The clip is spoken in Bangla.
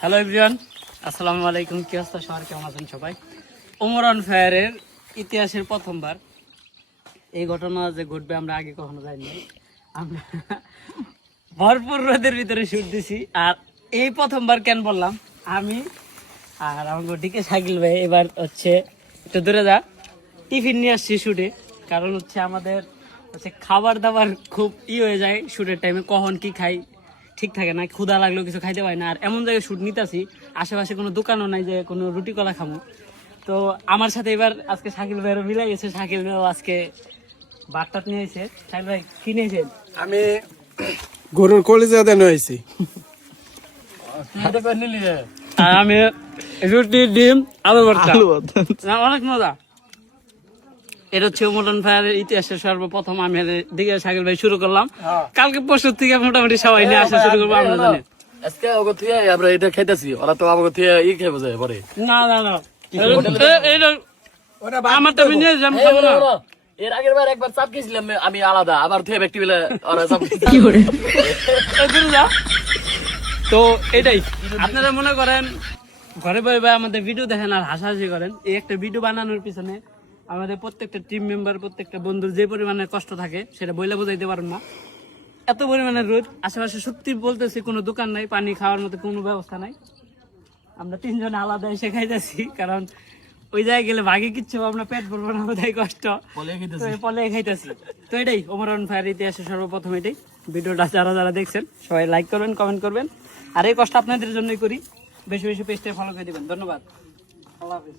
হ্যালো এভরিওয়ান, আসসালামু আলাইকুম। কি অবস্থা সবার, কেমন আছেন সবাই? ওমর অন ফায়ারের ইতিহাসের প্রথমবার এই ঘটনা যে ঘটবে আমরা আগে কখনো জানি। আমরা ভরপুর রোদের ভিতরে শুট দিছি, আর এই প্রথমবার কেন বললাম, আমি আর আমাকে ডিকে শাকিল ভাই এবার হচ্ছে একটু দূরে যা টিফিন নিয়ে আসছি শুটে। কারণ হচ্ছে আমাদের হচ্ছে খাবার দাবার খুব হয়ে যায় শুটের টাইমে, কখন কি খাই ঠিক থাকে না, ক্ষুধা লাগলেও কিছু খাইতে পারি না। আর এমন জায়গায় শুট নিতেছি আশেপাশে কোনো দোকানও নাই যে কোনো রুটি কলা খামো। তো আমার সাথে এবার আজকে শাকিল ভাইয়েরও মিলাই গেছে, শাকিল ভাইও আজকে বাটটাত নিয়ে এসে। শাকিল ভাই কি নিয়েছেন? আমি গরুর কলিজা দেন হয়েছি। আর আমি রুটি ডিম আলু ভর্তা, না, অনেক মজা। এটা হচ্ছে ওমর অন ফায়ারের ইতিহাসের সর্বপ্রথম আমি দিকে শাকিল ভাই শুরু করলাম। কালকে পরশু থেকে মোটামুটি সবাই নিয়ে আসা শুরু করবো, আমরা জানি। আজকে ওগো থেকে আমরা এটা খাইতেছি, ওরা তো আমাকে থেকে খাইবো যায় পরে। না না না, আমার তো আমি নিয়ে যাম, খাবো না। এর আগের বার একবার চাপ খেয়েছিলাম আমি আলাদা, আবার থেকে ব্যক্তি বেলা ওরা চাপ তো এটাই, আপনারা মনে করেন ঘরে বসে বসে আমাদের ভিডিও দেখেন আর হাসাহাসি করেন। এই একটা ভিডিও বানানোর পিছনে আমাদের প্রত্যেকটা টিম মেম্বার, প্রত্যেকটা বন্ধুর যে পরিমাণে কষ্ট থাকে সেটা বইলে বোঝাইতে পারেন না। এত পরিমাণে রোদ, আশেপাশে সত্যি বলতেছি কোনো দোকান নাই, পানি খাওয়ার মতো কোনো ব্যবস্থা নাই। আমরা তিনজনে আলাদা এসে খাইতেছি, কারণ ওই জায়গায় গেলে ভাগে কিচ্ছু আমরা পেট ভরবো না, বোধহয় কষ্ট পলে খাইতেছি। তো এটাই ওমর অন ফায়ার ইতিহাসে সর্বপ্রথম এটাই। ভিডিওটা যারা যারা দেখছেন সবাই লাইক করবেন, কমেন্ট করবেন, আর এই কষ্ট আপনাদের জন্যই করি। বেশি বেশি পেজটা ফলো করে দিবেন। ধন্যবাদ, আল্লাহ হাফেজ।